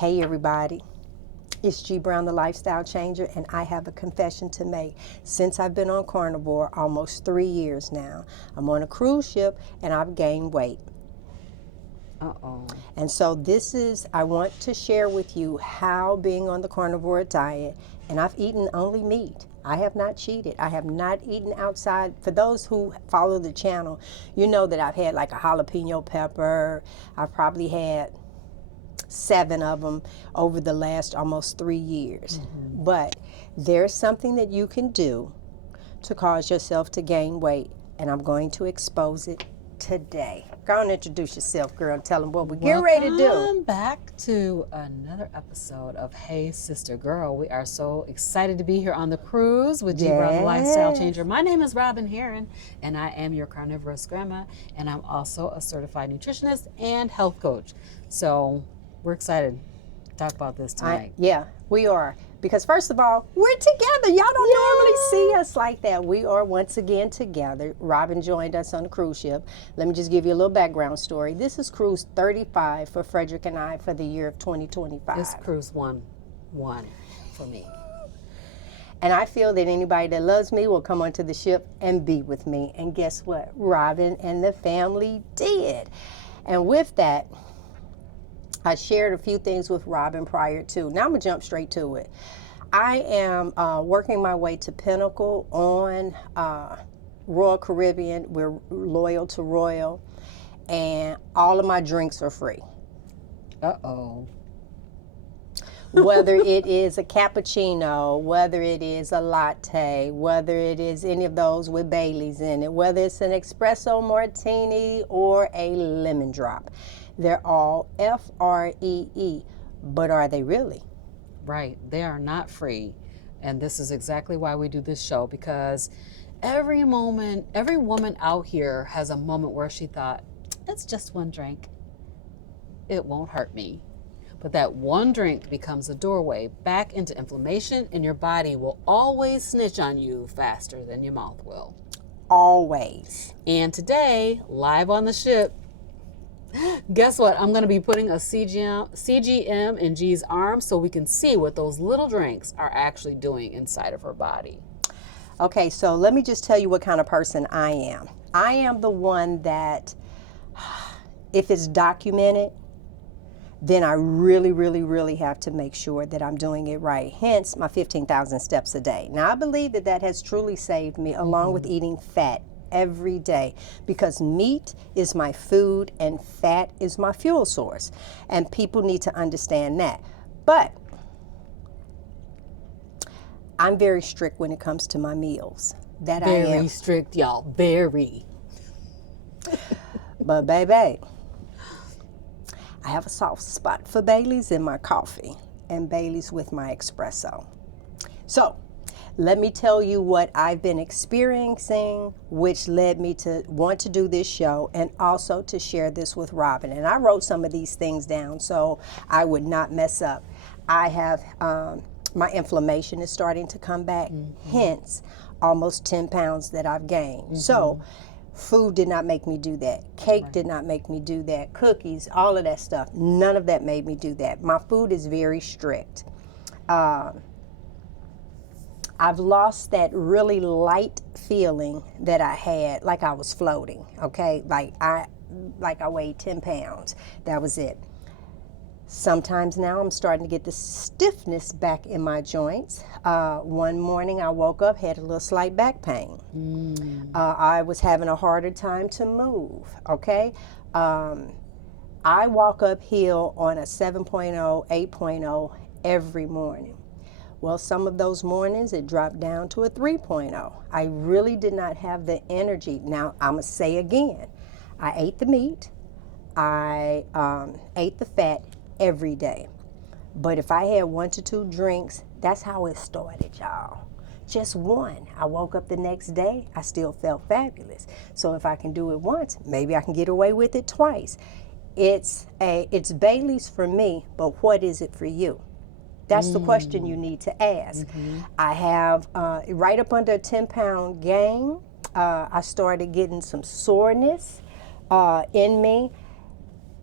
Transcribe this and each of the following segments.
Hey everybody, it's Gie Brown, the Lifestyle Changer, and I have a confession to make. Since I've been on Carnivore almost 3 years now, I'm on a cruise ship and I've gained weight. Uh-oh. And so I want to share with you how being on the carnivore diet, and I've eaten only meat. I have not cheated. I have not eaten outside. For those who follow the channel, you know that I've had like a jalapeno pepper. I've probably had 7 of them over the last almost 3 years. But there's something that you can do to cause yourself to gain weight, and I'm going to expose it today. Go on and introduce yourself, girl, and tell them what we're getting ready to do. Welcome back to another episode of Hey Sister Girl. We are so excited to be here on the cruise with Gie Brown, the Lifestyle Changer. My name is Robyn Herron, and I am your CarnivorousGrama, and I'm also a certified nutritionist and health coach. So we're excited to talk about this tonight. Yeah, we are. Because first of all, we're together. Y'all don't normally see us like that. We are once again together. Robyn joined us on the cruise ship. Let me just give you a little background story. This is cruise 35 for Frederick and I for the year of 2025. It's cruise one for me. And I feel that anybody that loves me will come onto the ship and be with me. And guess what? Robyn and the family did. And with that, I shared a few things with Robyn prior to. Now I'm going to jump straight to it. I am working my way to Pinnacle on Royal Caribbean. We're loyal to Royal. And all of my drinks are free. Uh-oh. Whether it is a cappuccino, whether it is a latte, whether it is any of those with Baileys in it, whether it's an espresso martini or a lemon drop. They're all F-R-E-E, but are they really? Right, they are not free. And this is exactly why we do this show, because every woman out here has a moment where she thought, it's just one drink. It won't hurt me. But that one drink becomes a doorway back into inflammation, and your body will always snitch on you faster than your mouth will. Always. And today, live on the ship, guess what? I'm going to be putting a CGM in Gie's arm so we can see what those little drinks are actually doing inside of her body. Okay, so let me just tell you what kind of person I am. I am the one that, if it's documented, then I really, really, really have to make sure that I'm doing it right. Hence, my 15,000 steps a day. Now, I believe that that has truly saved me, along with eating fat every day, because meat is my food and fat is my fuel source. And people need to understand that. But I'm very strict when it comes to my meals. That I am. Very strict, y'all. Very. But baby, I have a soft spot for Baileys in my coffee and Baileys with my espresso. So let me tell you what I've been experiencing, which led me to want to do this show and also to share this with Robyn. And I wrote some of these things down so I would not mess up. I have, my inflammation is starting to come back, hence almost 10 pounds that I've gained. So food did not make me do that. Cake did not make me do that. Cookies, all of that stuff. None of that made me do that. My food is very strict. I've lost that really light feeling that I had, like I was floating, okay? Like I weighed 10 pounds. That was it. Sometimes now I'm starting to get the stiffness back in my joints. One morning I woke up, had a little slight back pain. I was having a harder time to move, okay? I walk uphill on a 7.0, 8.0 every morning. Well, some of those mornings it dropped down to a 3.0. I really did not have the energy. Now, I'm going to say again, I ate the meat, I ate the fat every day. But if I had 1 to 2 drinks, that's how it started, y'all. Just one. I woke up the next day, I still felt fabulous. So if I can do it once, maybe I can get away with it twice. It's Bailey's for me, but what is it for you? That's the question you need to ask. I have, right up under a 10-pound gain, I started getting some soreness in me.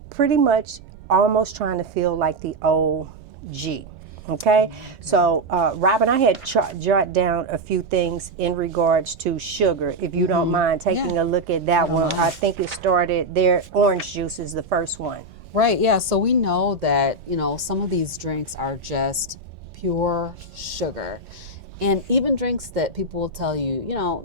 Pretty much almost trying to feel like the old G. Okay, so Robyn, I had jot down a few things in regards to sugar. If you don't mind taking a look at that one, I think it started there. Orange juice is the first one. Right, yeah. So we know that, some of these drinks are just pure sugar. And even drinks that people will tell you,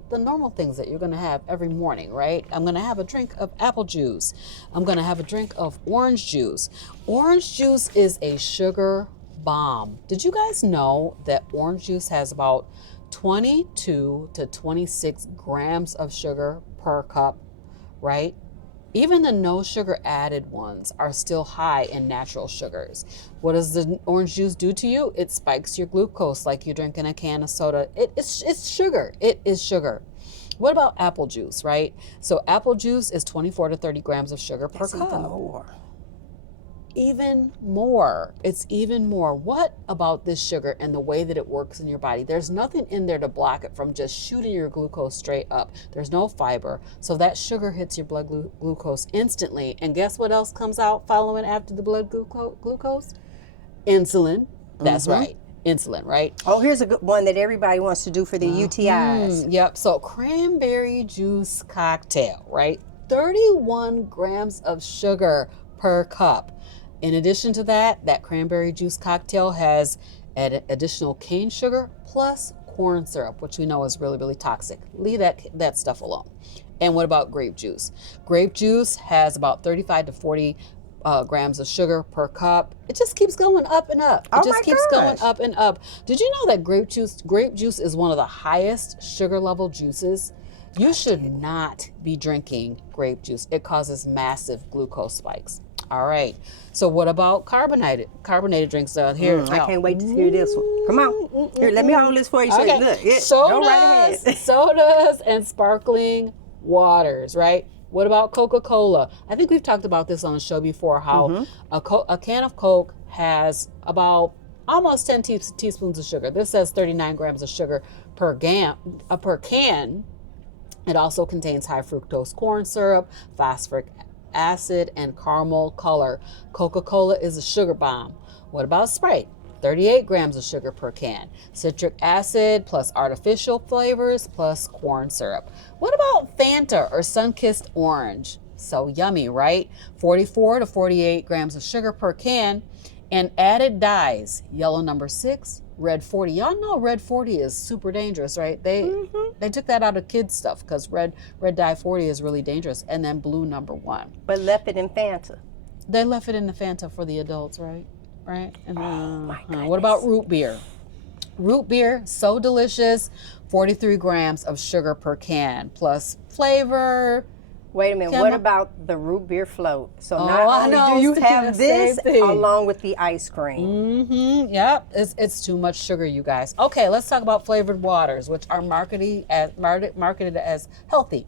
the normal things that you're going to have every morning, right? I'm going to have a drink of apple juice. I'm going to have a drink of orange juice. Orange juice is a sugar bomb. Did you guys know that orange juice has about 22 to 26 grams of sugar per cup, right? Even the no sugar added ones are still high in natural sugars. What does the orange juice do to you? It spikes your glucose like you're drinking a can of soda. It's sugar. It is sugar. What about apple juice, right? So apple juice is 24 to 30 grams of sugar per cup. Even more. Even more. It's even more. What about this sugar and the way that it works in your body? There's nothing in there to block it from just shooting your glucose straight up. There's no fiber. So that sugar hits your blood glucose instantly. And guess what else comes out following after the blood glucose? Insulin. That's right. Insulin, right? Oh, here's a good one that everybody wants to do for their UTIs. Yep. So cranberry juice cocktail, right? 31 grams of sugar per cup. In addition to that, that cranberry juice cocktail has additional cane sugar plus corn syrup, which we know is really, really toxic. Leave that stuff alone. And what about grape juice? Grape juice has about 35 to 40 grams of sugar per cup. It just keeps going up and up. It just keeps going up and up. Did you know that grape juice is one of the highest sugar level juices? You should not be drinking grape juice. It causes massive glucose spikes. All right. So what about carbonated drinks? Here, I can't wait to hear this one. Come on. Here, let me hold this for you. Okay. Look, go right ahead. Sodas and sparkling waters, right? What about Coca-Cola? I think we've talked about this on the show before, how a can of Coke has about almost 10 teaspoons of sugar. This says 39 grams of sugar per can. It also contains high fructose corn syrup, phosphoric acid, and caramel color. Coca-Cola is a sugar bomb. What about Sprite? 38 grams of sugar per can. Citric acid plus artificial flavors plus corn syrup. What about Fanta or Sunkissed Orange? So yummy, right? 44 to 48 grams of sugar per can. And added dyes, yellow number 6, red 40. Y'all know red 40 is super dangerous, right? They took that out of kids stuff because red dye 40 is really dangerous. And then blue number 1. But left it in Fanta. They left it in the Fanta for the adults, right? Right? And, my goodness. What about root beer? Root beer, so delicious. 43 grams of sugar per can plus flavor. Wait a minute, what about the root beer float? So not only do you have this along with the ice cream. Yep, it's too much sugar, you guys. Okay, let's talk about flavored waters, which are marketed as healthy.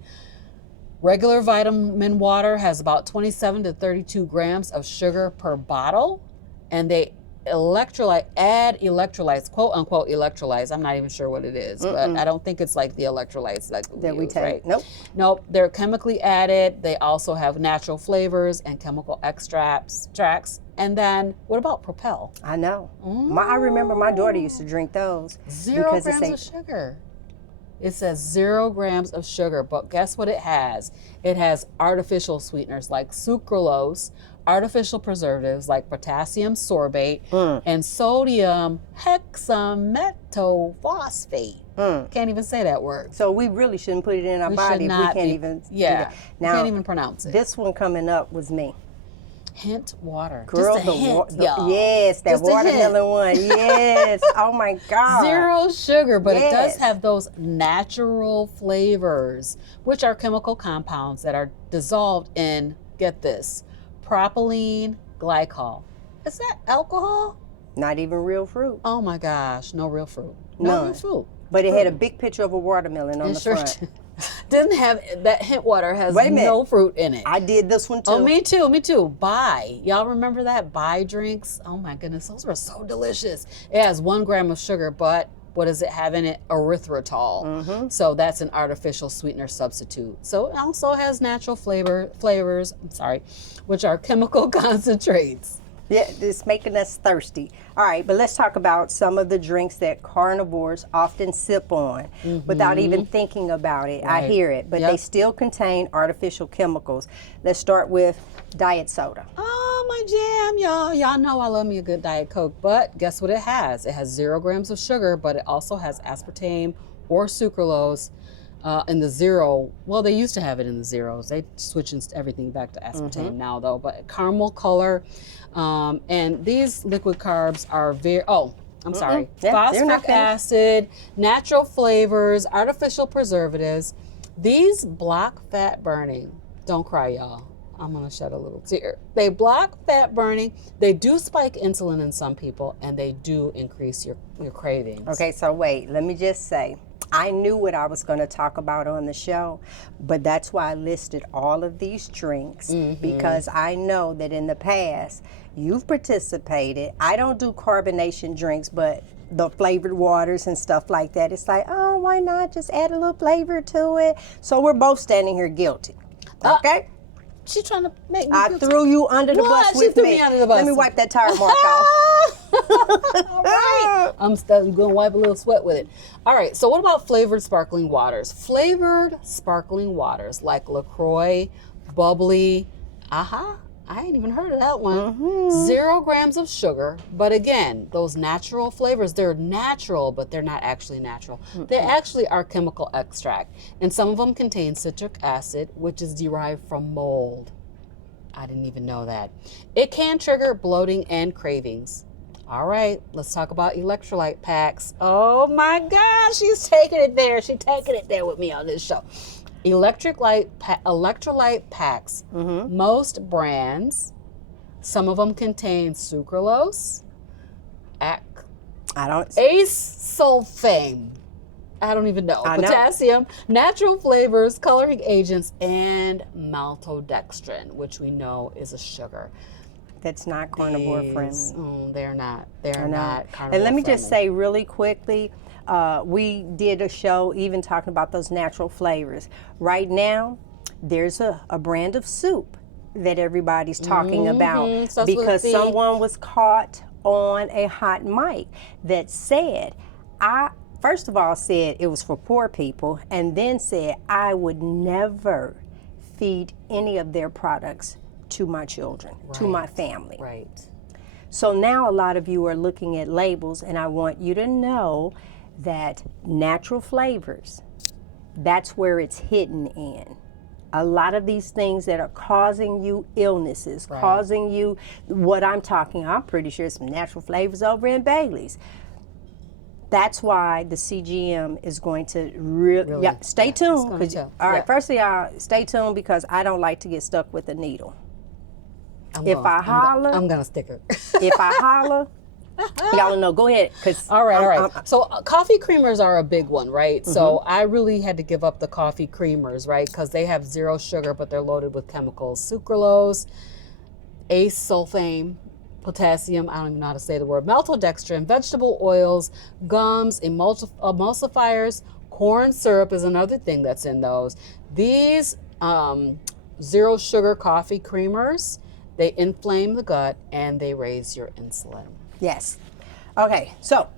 Regular vitamin water has about 27 to 32 grams of sugar per bottle, and they add electrolytes, quote unquote electrolytes. I'm not even sure what it is, but I don't think it's like the electrolytes that we take. Right? Nope. They're chemically added. They also have natural flavors and chemical extracts. And then what about Propel? I know. I remember my daughter used to drink those. 0 grams of sugar. It says 0 grams of sugar, but guess what it has? It has artificial sweeteners like sucralose, artificial preservatives like potassium sorbate, and sodium hexametophosphate. Can't even say that word. So we really shouldn't put it in our body if we can't even do that. Now, we can't even pronounce it. This one coming up was me. Hint water. Girl, just a hint, y'all. Yes, that just watermelon one. Yes. Oh my God. 0 sugar, but it does have those natural flavors, which are chemical compounds that are dissolved in, get this, propylene glycol. Is that alcohol? Not even real fruit. Oh my gosh, no real fruit. No real fruit. But it had a big picture of a watermelon on the front. Doesn't have that hint water has no fruit in it. I did this one too. Oh, me too. Bai. Y'all remember that? Bai drinks? Oh my goodness, those were so delicious. It has 1 gram of sugar, but what does it have in it? Erythritol. So that's an artificial sweetener substitute. So it also has natural flavors, which are chemical concentrates. Yeah, it's making us thirsty. All right, but let's talk about some of the drinks that carnivores often sip on without even thinking about it. Right. I hear it, but they still contain artificial chemicals. Let's start with diet soda. Oh, my jam, y'all. Y'all know I love me a good Diet Coke, but guess what it has? It has 0 grams of sugar, but it also has aspartame or sucralose in the 0. Well, they used to have it in the 0s. They switched everything back to aspartame now, though. But caramel color, and these liquid carbs are phosphoric acid, natural flavors, artificial preservatives. These block fat burning. Don't cry, y'all. I'm gonna shed a little tear. They block fat burning. They do spike insulin in some people, and they do increase your cravings. Okay, so wait, let me just say, I knew what I was going to talk about on the show, but that's why I listed all of these drinks, because I know that in the past you've participated. I don't do carbonation drinks, but the flavored waters and stuff like that, it's like, oh, why not just add a little flavor to it? So we're both standing here guilty. Okay? She's trying to make me I threw you under the bus She with threw me. me under the bus. Let me wipe that tire mark off. All right. I'm going to wipe a little sweat with it. All right. So what about flavored sparkling waters? Flavored sparkling waters like LaCroix, bubbly. I ain't even heard of that one. 0 grams of sugar. But again, those natural flavors, they're natural, but they're not actually natural. They actually are chemical extract. And some of them contain citric acid, which is derived from mold. I didn't even know that. It can trigger bloating and cravings. All right, let's talk about electrolyte packs. Oh my gosh, she's taking it there. She's taking it there with me on this show. Electrolyte packs. Most brands, some of them contain sucralose, acesulfame. I don't even know. Potassium, natural flavors, coloring agents, and maltodextrin, which we know is a sugar. That's not carnivore friendly. They're not. They're not carnivore And let me friendly. just say really quickly, we did a show even talking about those natural flavors. Right now, there's a brand of soup that everybody's talking about because someone was caught on a hot mic that said, first of all said it was for poor people, and then said I would never feed any of their products to my children, to my family. Right. So now a lot of you are looking at labels, and I want you to know that natural flavors, that's where it's hidden in. A lot of these things that are causing you illnesses, causing you what I'm pretty sure some natural flavors over in Bailey's. That's why the CGM is going to really stay tuned. All right, firstly, stay tuned because I don't like to get stuck with a needle. I'm gonna stick her. If I holler, y'all know. Go ahead. All right. So coffee creamers are a big one, right? So I really had to give up the coffee creamers, right? Because they have 0 sugar, but they're loaded with chemicals: sucralose, acesulfame, potassium. I don't even know how to say the word. Maltodextrin, vegetable oils, gums, emulsifiers, corn syrup is another thing that's in those. These 0 sugar coffee creamers, they inflame the gut and they raise your insulin. Yes. Okay, so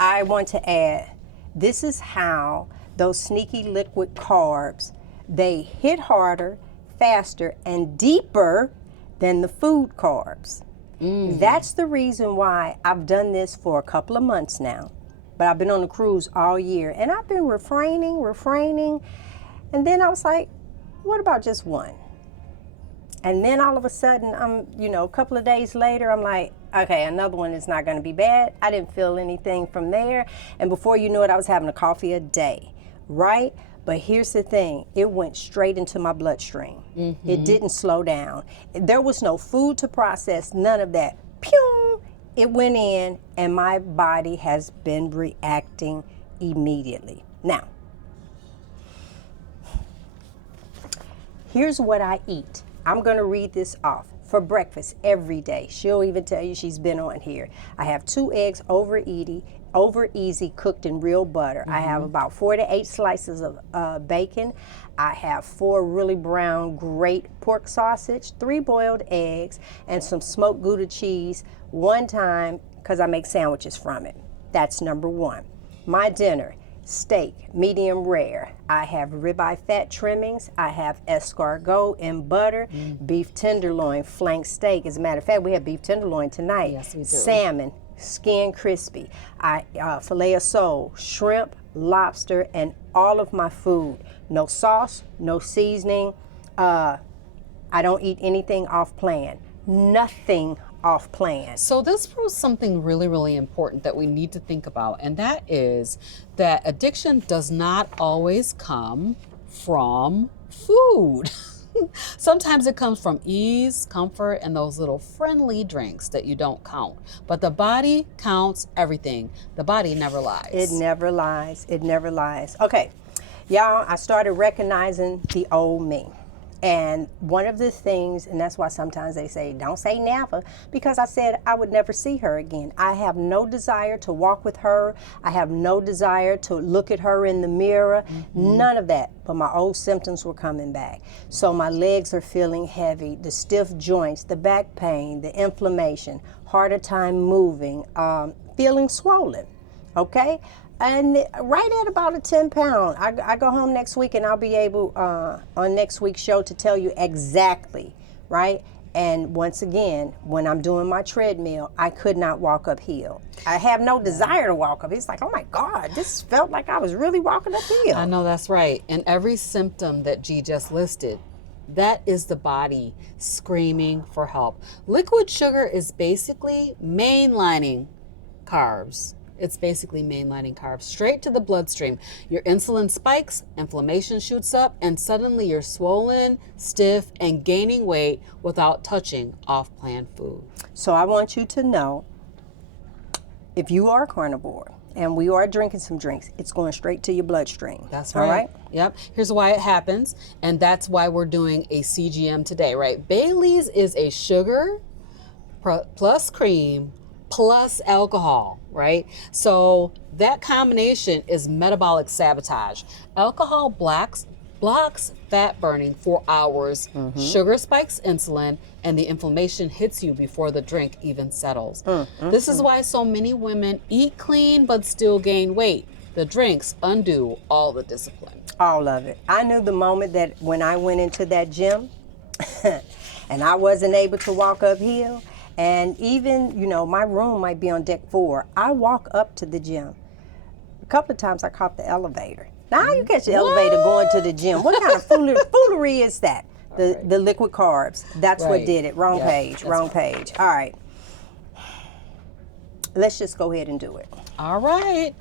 I want to add, this is how those sneaky liquid carbs, they hit harder, faster, and deeper than the food carbs. That's the reason why I've done this for a couple of months now, but I've been on a cruise all year, and I've been refraining, and then I was like, what about just one? And then all of a sudden, a couple of days later, I'm like, okay, another one is not going to be bad. I didn't feel anything from there. And before you knew it, I was having a coffee a day, right? But here's the thing. It went straight into my bloodstream. It didn't slow down. There was no food to process, none of that. Pew! It went in, and my body has been reacting immediately. Now, here's what I eat. I'm going to read this off. For breakfast every day. She'll even tell you she's been on here. I have 2 eggs over over easy, cooked in real butter. I have about 4 to 8 slices of bacon. I have 4 really brown, great pork sausage, 3 boiled eggs, and some smoked Gouda cheese one time because I make sandwiches from it. That's number 1. My dinner: steak, medium rare. I have ribeye fat trimmings. I have escargot in butter, beef tenderloin, flank steak. As a matter of fact, we have beef tenderloin tonight. Yes, we do. Salmon, skin crispy. Filet of sole, shrimp, lobster, and all of my food. No sauce, no seasoning. I don't eat anything off plan. Nothing off plan. So this proves something really, really important that we need to think about, and that is that addiction does not always come from food. Sometimes it comes from ease, comfort, and those little friendly drinks that you don't count. But the body counts everything. The body never lies. It never lies. It never lies. Okay, y'all, I started recognizing the old me. And one of the things, and that's why sometimes they say, don't say never, because I said I would never see her again. I have no desire to walk with her. I have no desire to look at her in the mirror. None of that. But my old symptoms were coming back. So my legs are feeling heavy, the stiff joints, the back pain, the inflammation, harder time moving, feeling swollen. Okay? And right at about a 10 pound, I go home next week and I'll be able on next week's show to tell you exactly, right? And once again, when I'm doing my treadmill, I could not walk uphill. I have no desire to walk up. It's like, oh my God, this felt like I was really walking uphill. I know that's right. And every symptom that Gie just listed, that is the body screaming for help. Liquid sugar is basically mainlining carbs. It's basically mainlining carbs straight to the bloodstream. Your insulin spikes, inflammation shoots up, and suddenly you're swollen, stiff, and gaining weight without touching off-plan food. So I want you to know, if you are a carnivore and we are drinking some drinks, it's going straight to your bloodstream. That's right. All right? Yep. Here's why it happens, and that's why we're doing a CGM today, right? Bailey's is a sugar plus cream plus alcohol, right? So that combination is metabolic sabotage. Alcohol blocks fat burning for hours, sugar spikes insulin, and the inflammation hits you before the drink even settles. This is why so many women eat clean but still gain weight. The drinks undo all the discipline. All of it. I knew the moment that when I went into that gym and I wasn't able to walk uphill, and even, you know, my room might be on deck 4. I walk up to the gym. A couple of times I caught the elevator. Now you catch the elevator going to the gym. What kind of foolery is that? The liquid carbs. That's what did it. Wrong page. Wrong page. All right. Let's just go ahead and do it. All right.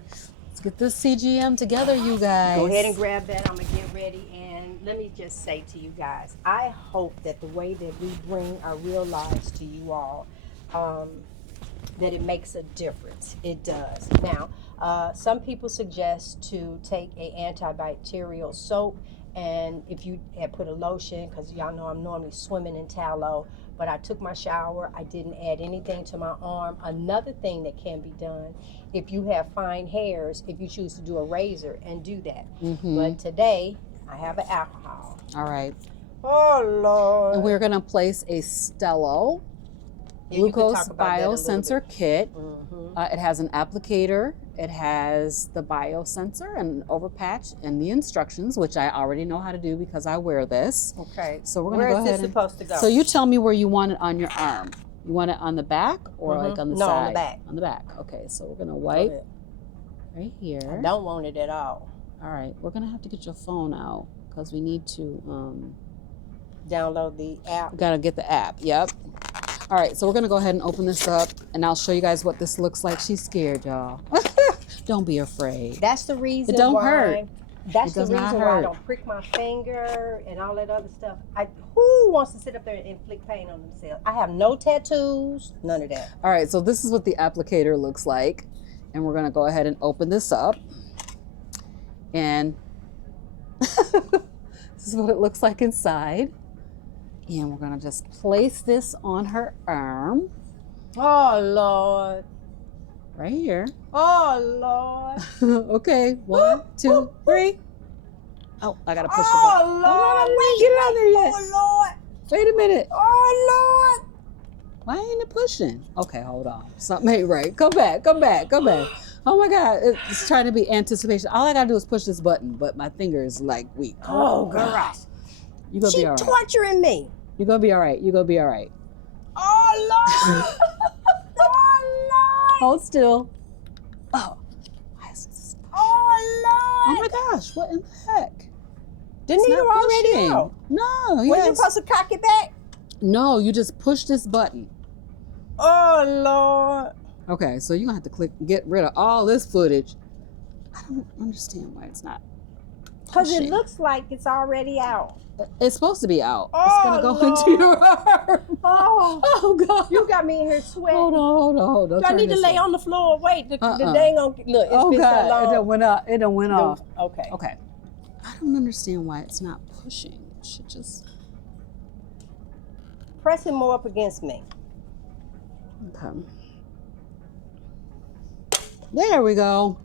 Let's get this CGM together, you guys. Go ahead and grab that. I'm going to get ready. And let me just say to you guys, I hope that the way that we bring our real lives to you all, that it makes a difference. It does. Now, some people suggest to take an antibacterial soap, and if you had put a lotion, because y'all know I'm normally swimming in tallow, but I took my shower, I didn't add anything to my arm. Another thing that can be done, if you have fine hairs, if you choose to do a razor, and do that. But today, I have an alcohol. All right. Oh, Lord. And we're going to place a Stello glucose biosensor kit. It has an applicator. It has the biosensor and an overpatch and the instructions, which I already know how to do because I wear this. Okay. So we're going to go ahead. Where is this supposed to go? So you tell me where you want it on your arm. You want it on the back or like on the side? No, on the back. On the back. Okay. So we're going to wipe right here. I don't want it at all. All right. We're going to have to get your phone out because we need to download the app. We got to get the app. Yep. All right. So we're going to go ahead and open this up and I'll show you guys what this looks like. She's scared, y'all. Don't be afraid. That's the reason it don't why. Hurt. That's the reason why I don't prick my finger and all that other stuff. Who wants to sit up there and inflict pain on themselves? I have no tattoos, none of that. All right, so this is what the applicator looks like. And we're gonna go ahead and open this up. And this is what it looks like inside. And we're gonna just place this on her arm. Oh, Lord. right here. Oh, Lord. Okay, 1, 2, 3. Oh, I gotta push the button. Oh, Lord. Hold on, I didn't get it on there yet. Oh, Lord. Wait a minute. Oh, Lord. Why ain't it pushing? Okay, hold on. Something ain't right. Come back, come back, come back. Oh my God, it's trying to be anticipation. All I gotta do is push this button, but my finger is like weak. Oh, gosh. You're gonna be all right. She's torturing me. You're gonna be all right. You're gonna be all right. Oh, Lord. Oh, Lord. Hold still. Oh. Why is this? Oh, Oh Lord. my gosh, what in the heck? The It's needle not already pushing. out. No, Was you yes. supposed to cock it back? No, you just push this button. Oh, Lord. Okay, so you're gonna have to get rid of all this footage. I don't understand why it's not. Because it pushing. looks like it's already out. It's supposed to be out. Oh, it's gonna go Lord. into your arm. Oh, Oh God. you got me in here sweating. Hold on. Do I need to lay on the floor? Wait, the dang on. Look, it's Oh been God, so long. it done went up. It done went off. Okay. Okay. I don't understand why it's not pushing. It should just. Press it more up against me. Okay. There we go.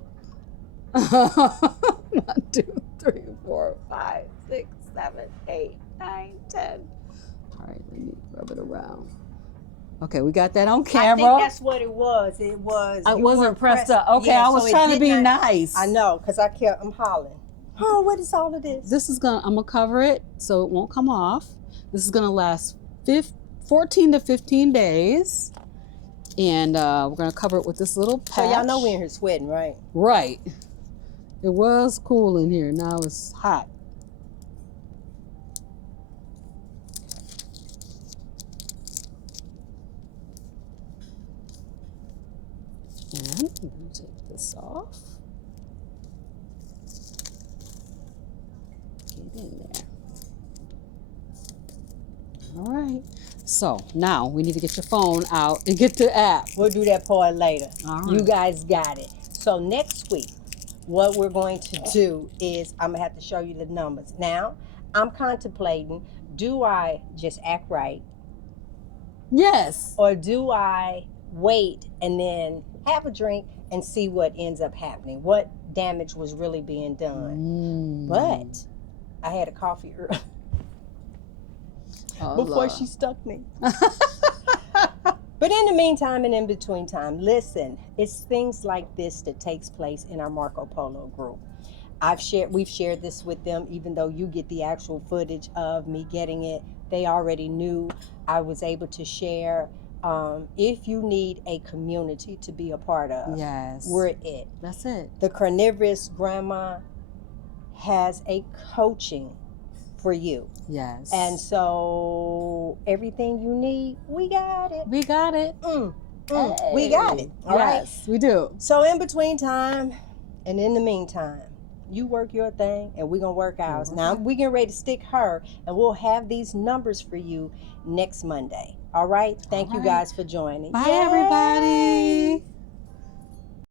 1, 2, 3, 4, 5, 6, 7, 8, 9, 10. All right, let me rub it around. Okay, we got that on camera. I think that's what it was. It wasn't pressed up. Okay, Yeah, I was so it trying to did be not- nice. I know, because I'm hollering. Oh, what is all of this? I'm gonna cover it so it won't come off. This is gonna last 14 to 15 days. And we're gonna cover it with this little patch. So y'all know we're in here sweating, right? Right. It was cool in here. Now it's hot. And I'm gonna take this off. Get in there. All right. So now we need to get your phone out and get the app. We'll do that part later. All right. You guys got it. So next week, what we're going to do is I'm going to have to show you the numbers. Now, I'm contemplating, do I just act right? Yes. Or do I wait and then have a drink and see what ends up happening? What damage was really being done? But I had a coffee early. Oh, Before she stuck me. But in the meantime and in between time, listen, it's things like this that takes place in our Marco Polo group. We've shared this with them, even though you get the actual footage of me getting it. They already knew. I was able to share. If you need a community to be a part of, yes, we're it. That's it. The CarnivorousGrama has a coaching for you. Yes. And so everything you need, we got it. We got it. Hey. We got it. All right. Yes, we do. So in between time and in the meantime, you work your thing and we're going to work ours. Mm-hmm. Now we getting ready to stick her and we'll have these numbers for you next Monday. All right. Thank you guys for joining. Bye, everybody.